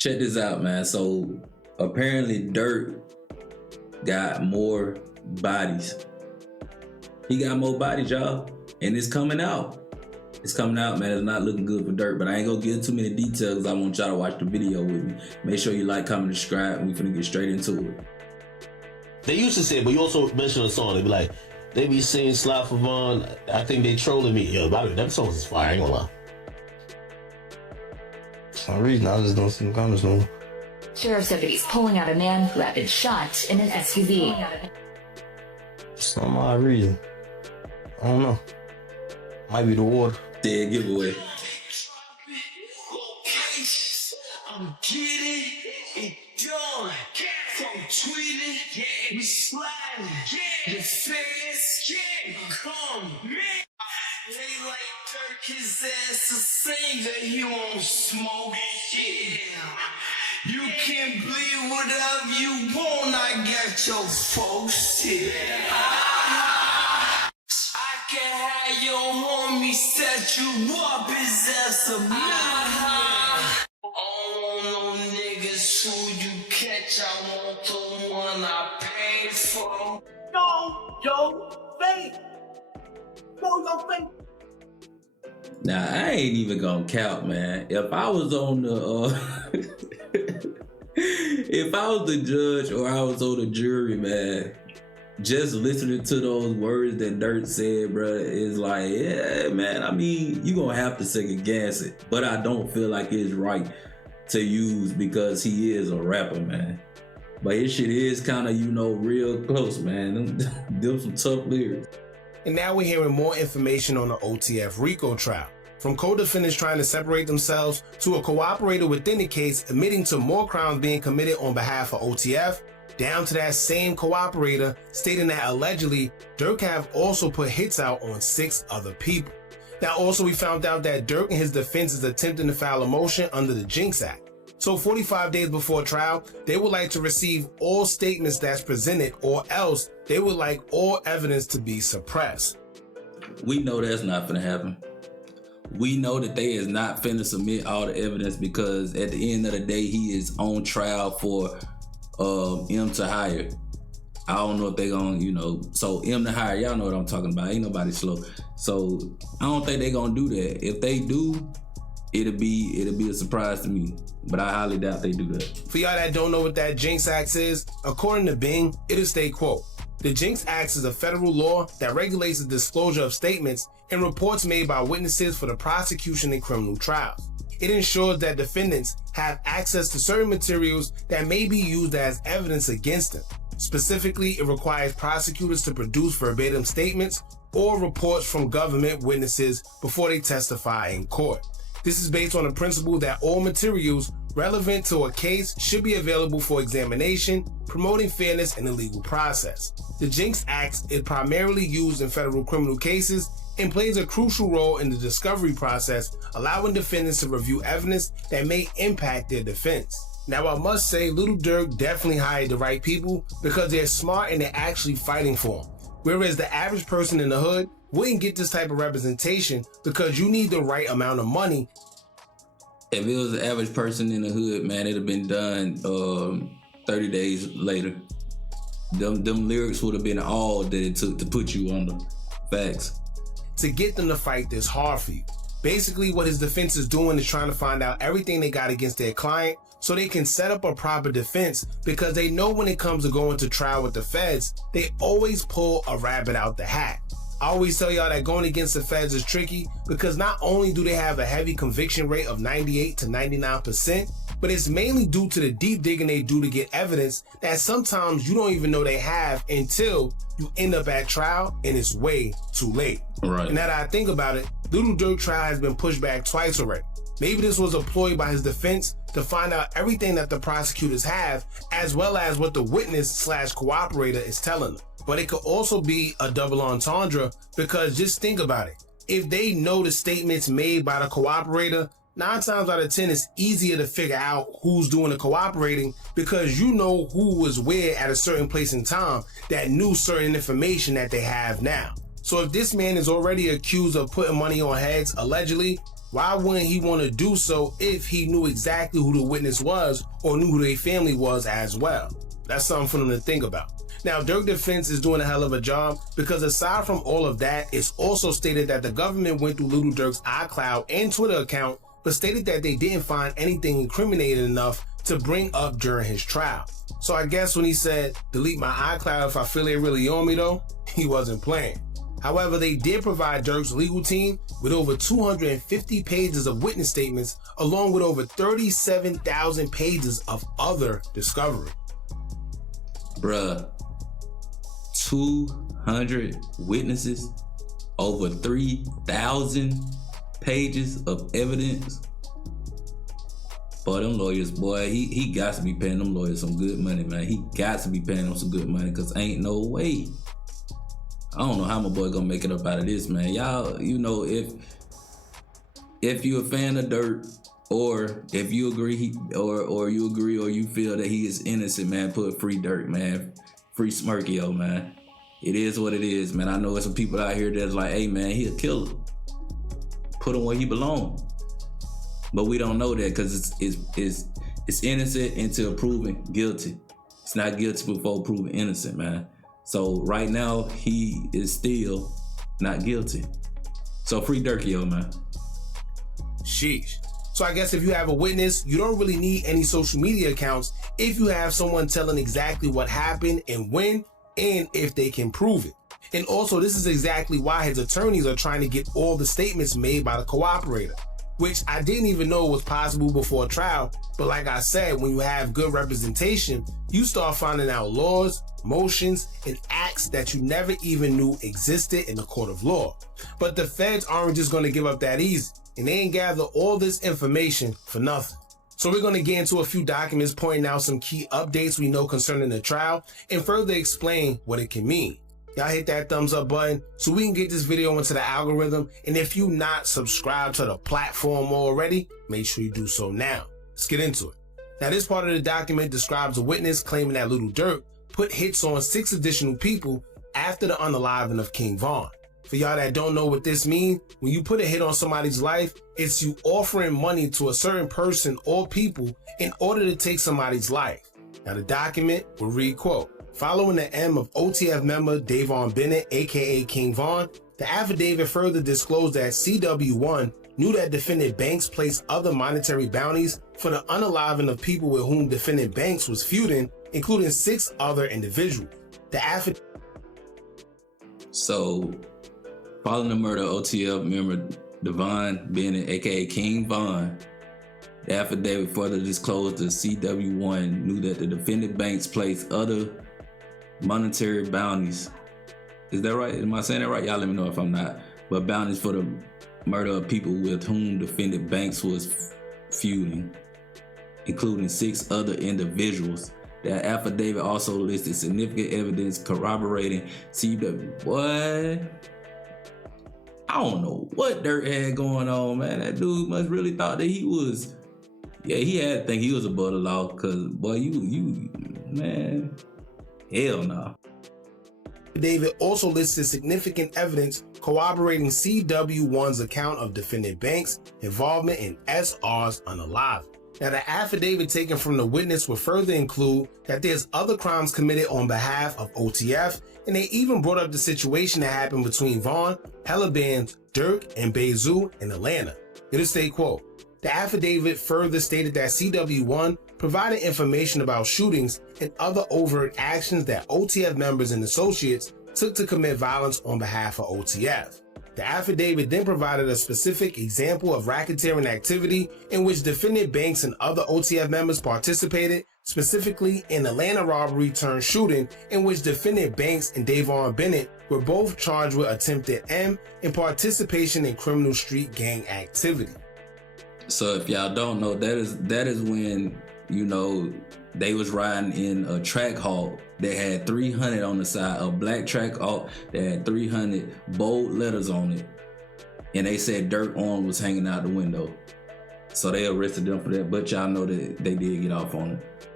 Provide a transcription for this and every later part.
Check this out, man. So apparently Durk got more bodies. He got more bodies, y'all. And it's coming out. It's coming out, man. It's not looking good for Durk, but I ain't gonna get too many details because I want y'all to watch the video with me. Make sure you like, comment, and subscribe, and we finna get straight into it. They used to say it, but you also mentioned a song. They be like, they be saying Slide for Vaughn. I think they trolling me. Yo, by the way, that song is fire. I ain't gonna lie. For some reason, I just don't see the comments no more. Sheriff's deputies pulling out a man who had been shot in an SUV. For some odd reason. I don't know. Might be the water. Dead giveaway. I'm getting it done. From tweeting, we sliding. The feds come. They like Durk, his ass a singer, he won't smoke. You can bleed whatever you want, I got your folks here. I can have your homie set you up, his ass a million. All no niggas who you catch, I want the one I paid for. Yo, fake. Yo, fake. Now, I ain't even gonna count, man. If I was on the, if I was the judge or I was on the jury, man, just listening to those words that Durk said, bro, is like, yeah, man, I mean, you gonna have to second guess it. But I don't feel like it's right to use because he is a rapper, man. But his shit is kind of, real close, man. Them some tough lyrics. And now we're hearing more information on the OTF RICO trial. From co-defendants trying to separate themselves to a cooperator within the case admitting to more crimes being committed on behalf of OTF, down to that same cooperator stating that allegedly Durk have also put hits out on 6 other people. Now also we found out that Durk and his defense is attempting to file a motion under the Jinx Act. So 45 days before trial, they would like to receive all statements that's presented, or else they would like all evidence to be suppressed. We know that's not gonna happen. We know that they is not finna submit all the evidence because at the end of the day, he is on trial for M to hire. I don't know if they gonna, so M to hire, y'all know what I'm talking about. Ain't nobody slow. So I don't think they gonna do that. If they do, it'll be a surprise to me. But I highly doubt they do that. For y'all that don't know what that Jinx Act is, according to Bing, it'll state, quote, "The Jinx Act is a federal law that regulates the disclosure of statements and reports made by witnesses for the prosecution in criminal trials. It ensures that defendants have access to certain materials that may be used as evidence against them. Specifically, it requires prosecutors to produce verbatim statements or reports from government witnesses before they testify in court. This is based on the principle that all materials relevant to a case should be available for examination, promoting fairness in the legal process. The Jinx Act is primarily used in federal criminal cases and plays a crucial role in the discovery process, allowing defendants to review evidence that may impact their defense." Now I must say, Little Durk definitely hired the right people because they're smart and they're actually fighting for him. Whereas the average person in the hood wouldn't get this type of representation because you need the right amount of money. If it was an average person in the hood, man, it'd have been done 30 days later. Them lyrics would have been all that it took to put you on the facts. To get them to fight this hard for you. Basically, what his defense is doing is trying to find out everything they got against their client so they can set up a proper defense, because they know when it comes to going to trial with the feds, they always pull a rabbit out the hat. I always tell y'all that going against the feds is tricky because not only do they have a heavy conviction rate of 98 to 99%, but it's mainly due to the deep digging they do to get evidence that sometimes you don't even know they have until you end up at trial and it's way too late. Right. And now that I think about it, Little Durk trial has been pushed back twice already. Maybe this was a ploy by his defense to find out everything that the prosecutors have, as well as what the witness/cooperator is telling them. But it could also be a double entendre, because just think about it. If they know the statements made by the cooperator, 9 times out of 10 it's easier to figure out who's doing the cooperating because you know who was where at a certain place in time that knew certain information that they have now. So if this man is already accused of putting money on heads, allegedly, why wouldn't he want to do so if he knew exactly who the witness was or knew who their family was as well? That's something for them to think about. Now, Durk defense is doing a hell of a job because aside from all of that, it's also stated that the government went through Little Durk's iCloud and Twitter account, but stated that they didn't find anything incriminating enough to bring up during his trial. So I guess when he said, delete my iCloud if I feel it really on me though, he wasn't playing. However, they did provide Durk's legal team with over 250 pages of witness statements, along with over 37,000 pages of other discovery. Bruh, 200 witnesses, over 3,000 pages of evidence. Boy, them lawyers, boy, he got to be paying them lawyers some good money, man. He got to be paying them some good money, because ain't no way. I don't know how my boy gonna make it up out of this, man. Y'all, you know, if you a fan of Durk, or if you agree, or you agree, or you feel that he is innocent, man, put free Durk, man. Free Smirkio, man. It is what it is, man. I know there's some people out here that's like, hey, man, he a killer. Put him where he belong. But we don't know that because it's innocent until proven guilty. It's not guilty before proven innocent, man. So right now, he is still not guilty. So free Durkio, man. Sheesh. So I guess if you have a witness, you don't really need any social media accounts if you have someone telling exactly what happened and when, and if they can prove it. And also, this is exactly why his attorneys are trying to get all the statements made by the cooperator, which I didn't even know was possible before trial. But like I said, when you have good representation, you start finding out laws, motions, and acts that you never even knew existed in the court of law. But the feds aren't just going to give up that easy, and they ain't gather all this information for nothing. So we're going to get into a few documents pointing out some key updates we know concerning the trial and further explain what it can mean. Y'all hit that thumbs up button so we can get this video into the algorithm. And if you not subscribed to the platform already, make sure you do so now. Let's get into it. Now, this part of the document describes a witness claiming that Little Durk put hits on 6 additional people after the unaliving of King Von. For y'all that don't know what this means, when you put a hit on somebody's life, it's you offering money to a certain person or people in order to take somebody's life. Now, the document will read, quote, following the M of OTF member Davon Bennett, aka King Von, the affidavit further disclosed that CW1 knew that defendant Banks placed other monetary bounties for the unaliving of people with whom defendant Banks was feuding, including 6 other individuals. The affidavit. So, following the murder of OTF member Davon Bennett, aka King Von, the affidavit further disclosed that CW1 knew that the defendant Banks placed other monetary bounties. Is that right? Am I saying that right? Y'all let me know if I'm not. But bounties for the murder of people with whom defendant Banks was feuding, including 6 other individuals. That affidavit also listed significant evidence corroborating CW. What? I don't know what Durk had going on, man. That dude must really thought that he was. Yeah, he had to think he was above the law, cause boy, you, man. Hell no. David also listed significant evidence corroborating CW1's account of defendant Banks' involvement in SR's unaliving. Now, the affidavit taken from the witness will further include that there's other crimes committed on behalf of OTF, and they even brought up the situation that happened between Vaughn, Hellebands, Durk, and Bezu in Atlanta. It'll state, quote, the affidavit further stated that CW1 provided information about shootings and other overt actions that OTF members and associates took to commit violence on behalf of OTF. The affidavit then provided a specific example of racketeering activity in which defendant Banks and other OTF members participated, specifically in Atlanta robbery turned shooting in which defendant Banks and Davon Bennett were both charged with attempted M and participation in criminal street gang activity. So if y'all don't know, that is when, you know, they was riding in a track halt that had 300 on the side, a black track halt that had 300 bold letters on it. And they said Durk arm was hanging out the window. So they arrested them for that, but y'all know that they did get off on it.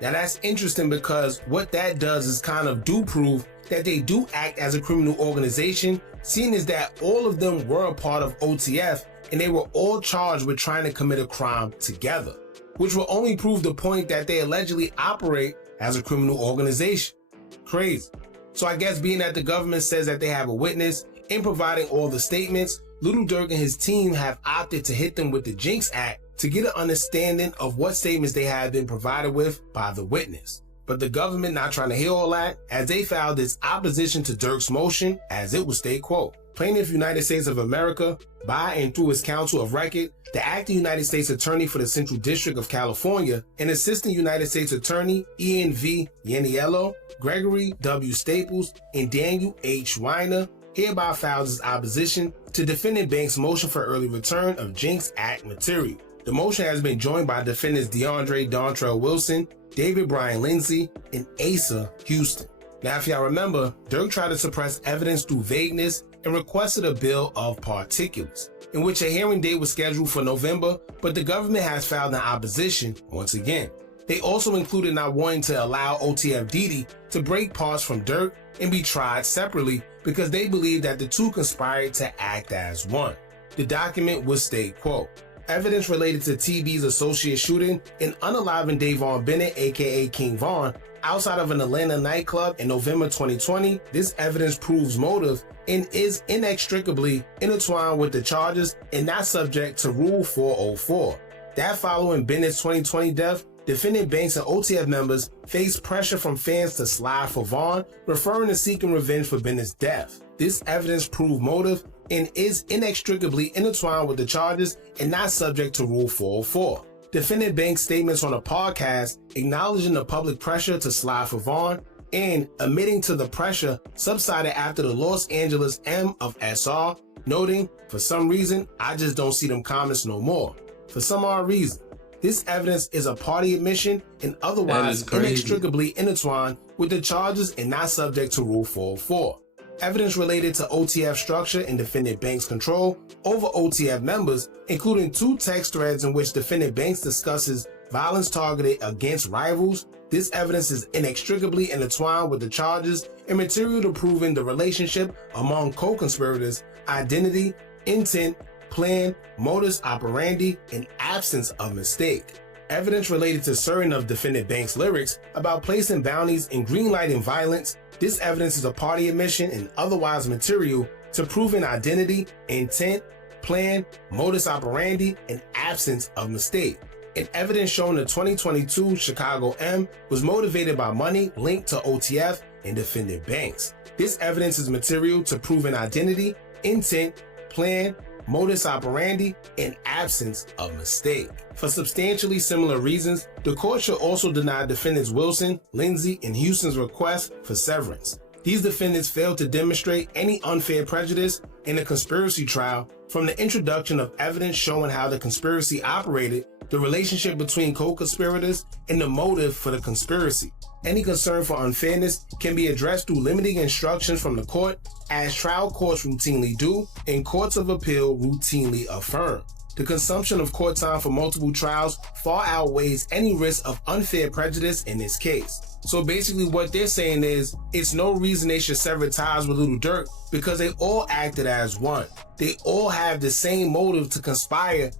Now that's interesting because what that does is kind of do prove that they do act as a criminal organization, seeing as that all of them were a part of OTF and they were all charged with trying to commit a crime together, which will only prove the point that they allegedly operate as a criminal organization. Crazy. So I guess being that the government says that they have a witness and providing all the statements, Little Durk and his team have opted to hit them with the Jinx Act to get an understanding of what statements they have been provided with by the witness. But the government not trying to hear all that, as they filed its opposition to Durk's motion, as it would state, quote, Plaintiff United States of America, by and through his counsel of record, the acting United States Attorney for the Central District of California, and Assistant United States Attorney Ian V. Yaniello, Gregory W. Staples, and Daniel H. Weiner, hereby files his opposition to defendant Banks' motion for early return of Jinx Act material. The motion has been joined by defendants DeAndre Dontrell Wilson, David Bryan Lindsay, and Asa Houston. Now, if y'all remember, Durk tried to suppress evidence through vagueness and requested a bill of particulars, in which a hearing date was scheduled for November, but the government has filed an opposition once again. They also included not wanting to allow OTF to break parts from Durk and be tried separately because they believe that the two conspired to act as one. The document would state, quote, evidence related to TB's associate shooting and unaliving Davon Bennett, aka King Von, outside of an Atlanta nightclub in November 2020. This evidence proves motive and is inextricably intertwined with the charges and not subject to Rule 404. That following Bennett's 2020 death, defendant Banks and OTF members faced pressure from fans to slide for Vaughn, referring to seeking revenge for Bennett's death. This evidence proved motive and is inextricably intertwined with the charges and not subject to Rule 404. Defendant Banks' statements on a podcast acknowledging the public pressure to slide for Vaughn and admitting to the pressure subsided after the Los Angeles M of SR, noting, for some reason, I just don't see them comments no more. For some odd reason. This evidence is a party admission and otherwise inextricably intertwined with the charges and not subject to Rule 404. Evidence related to OTF structure and defendant Banks' control over OTF members, including 2 text threads in which defendant Banks discusses violence targeted against rivals. This evidence is inextricably intertwined with the charges and material to proving the relationship among co-conspirators, identity, intent, plan, modus operandi, and absence of mistake. Evidence related to certain of defendant Banks' lyrics about placing bounties and greenlighting violence. This evidence is a party admission and otherwise material to proving identity, intent, plan, modus operandi, and absence of mistake. And evidence showing the 2022 Chicago M was motivated by money linked to OTF and defendant Banks. This evidence is material to proving identity, intent, plan, modus operandi, and absence of mistake. For substantially similar reasons, the court should also deny defendants Wilson, Lindsay, and Houston's request for severance. These defendants failed to demonstrate any unfair prejudice in the conspiracy trial from the introduction of evidence showing how the conspiracy operated, the relationship between co-conspirators, and the motive for the conspiracy. Any concern for unfairness can be addressed through limiting instructions from the court, as trial courts routinely do and courts of appeal routinely affirm. The consumption of court time for multiple trials far outweighs any risk of unfair prejudice in this case. So basically what they're saying is, it's no reason they should sever ties with Little Durk because they all acted as one. They all have the same motive to conspire.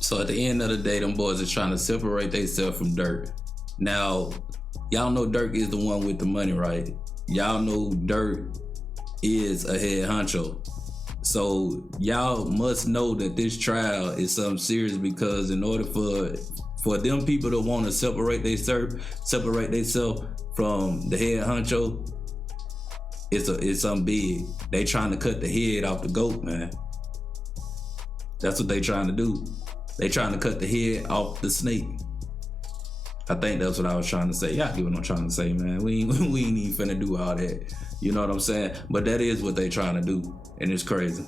So at the end of the day, them boys are trying to separate themselves from Durk. Now, y'all know Durk is the one with the money, right? Y'all know Durk is a head honcho. So y'all must know that this trial is something serious, because in order for them people to want to separate themselves from the head honcho, it's something big. They trying to cut the head off the goat, man. That's what they trying to do. They trying to cut the head off the snake. I think that's what I was trying to say. Y'all get what I'm trying to say, man. We ain't even finna do all that. You know what I'm saying? But that is what they trying to do, and it's crazy.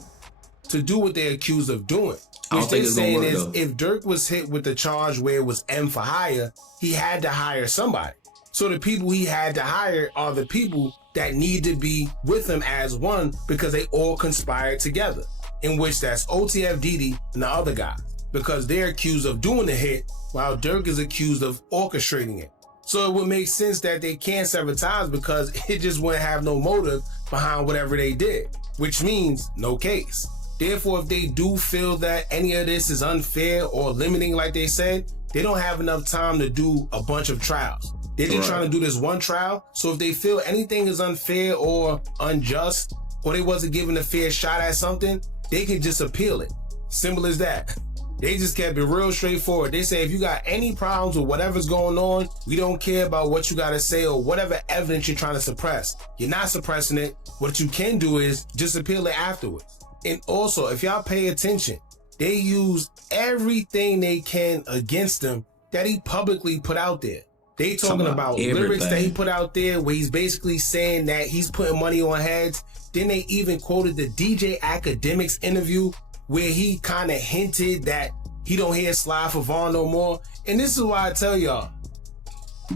To do what they're accused of doing. Which they're saying is, if Durk was hit with the charge where it was M for hire, he had to hire somebody. So the people he had to hire are the people that need to be with him as one because they all conspired together, in which that's OTF Didi and the other guy. because they're accused of doing the hit while Durk is accused of orchestrating it. So it would make sense that they can't sever ties because it just wouldn't have no motive behind whatever they did, which means no case. Therefore, if they do feel that any of this is unfair or limiting like they said, they don't have enough time to do a bunch of trials. They're just trying to do this one trial. So if they feel anything is unfair or unjust, or they wasn't given a fair shot at something, they can just appeal it. Simple as that. They just kept it real straightforward. They say if you got any problems with whatever's going on, we don't care about what you got to say or whatever evidence you're trying to suppress. You're not suppressing it. What you can do is just appeal it afterwards. And also, if y'all pay attention, they use everything they can against him that he publicly put out there. They talking about lyrics that he put out there where he's basically saying that he's putting money on heads. Then they even quoted the DJ Academics interview where he kind of hinted that he don't hear Sly for Vaughn no more. And this is why I tell y'all.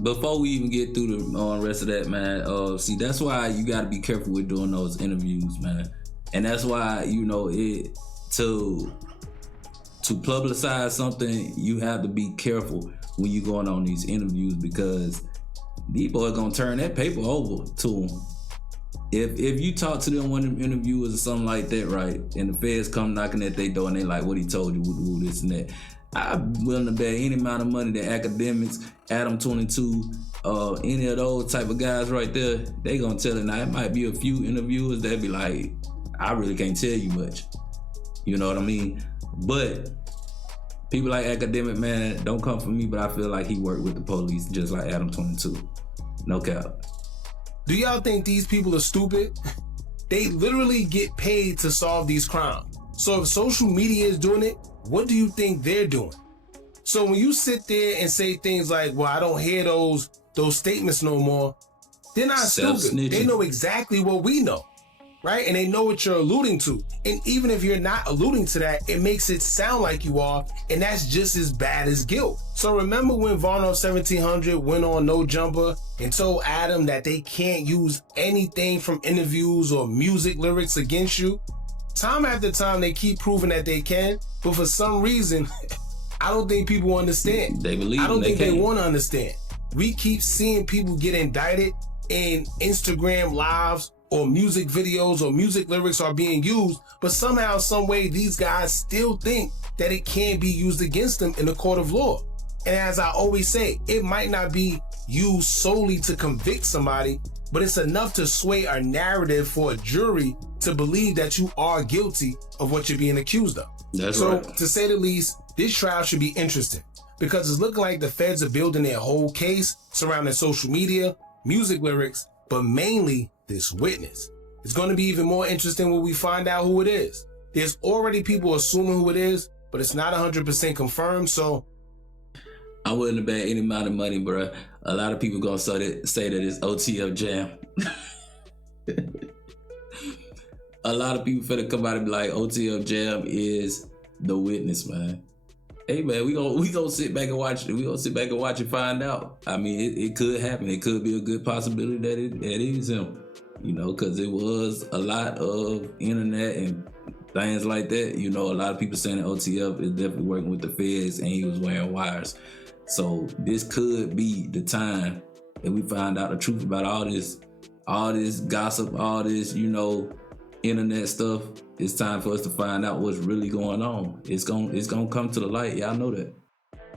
Before we even get through the rest of that, man, see, that's why you got to be careful with doing those interviews, man. And that's why, you know, to publicize something, you have to be careful when you're going on these interviews because these boys gonna turn that paper over to them. If you talk to them, one of them interviewers or something like that, right, and the feds come knocking at their door and they like, what he told you, woo, this and that, I'm willing to bet any amount of money that Academics, Adam 22, any of those type of guys right there, they gonna tell it. Now, it might be a few interviewers that be like, I really can't tell you much. You know what I mean? But people like Academic, man, don't come for me, but I feel like he worked with the police just like Adam 22. No cap. Do y'all think these people are stupid? They literally get paid to solve these crimes. So if social media is doing it, what do you think they're doing? So when you sit there and say things like, well, I don't hear those statements no more, they're not stupid. They know exactly what we know, right? And they know what you're alluding to. And even if you're not alluding to that, it makes it sound like you are, and that's just as bad as guilt. So remember when Vaughn 1700 went on No Jumper and told Adam that they can't use anything from interviews or music lyrics against you? Time after time, they keep proving that they can, but for some reason, I don't think people understand. They believe I don't think they want to understand. We keep seeing people get indicted in Instagram lives or music videos or music lyrics are being used, but somehow, some way, these guys still think that it can't be used against them in the court of law. And as I always say, it might not be used solely to convict somebody, but it's enough to sway a narrative for a jury to believe that you are guilty of what you're being accused of. That's so, right. To say the least, this trial should be interesting because it's looking like the feds are building their whole case surrounding social media, music lyrics, but mainly this witness. It's going to be even more interesting when we find out who it is. There's already people assuming who it is, but it's not 100% confirmed, so I'm willing to bet any amount of money, bro. A lot of people gonna say that it's OTF Jam. A lot of people finna come out and be like, OTF Jam is the witness, man. Hey, man, we gonna sit back and watch. We gonna sit back and watch and find out. I mean, it could happen. It could be a good possibility that it is him. You know, because it was a lot of internet and things like that. You know, a lot of people saying that OTF is definitely working with the feds and he was wearing wires. So this could be the time that we find out the truth about all this gossip, all this, you know, internet stuff. It's time for us to find out what's really going on. It's gonna come to the light. Y'all know that.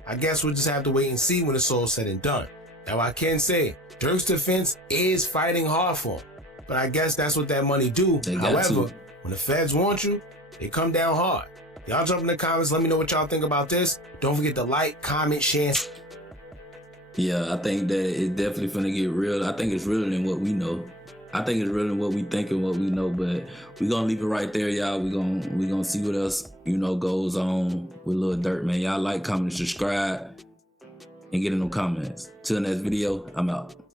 I guess we'll just have to wait and see when it's all said and done. Now I can say Durk's defense is fighting hard for him, but I guess that's what that money do. However, when the feds want you, they come down hard. Y'all jump in the comments. Let me know what y'all think about this. Don't forget to like, comment, share. Yeah, I think that it's definitely finna get real. I think it's realer than what we know. I think it's realer than what we think and what we know. But we gonna leave it right there, y'all. We gonna see what else, you know, goes on with Lil Durk, man. Y'all like, comment, subscribe, and get in them comments. Till next video, I'm out.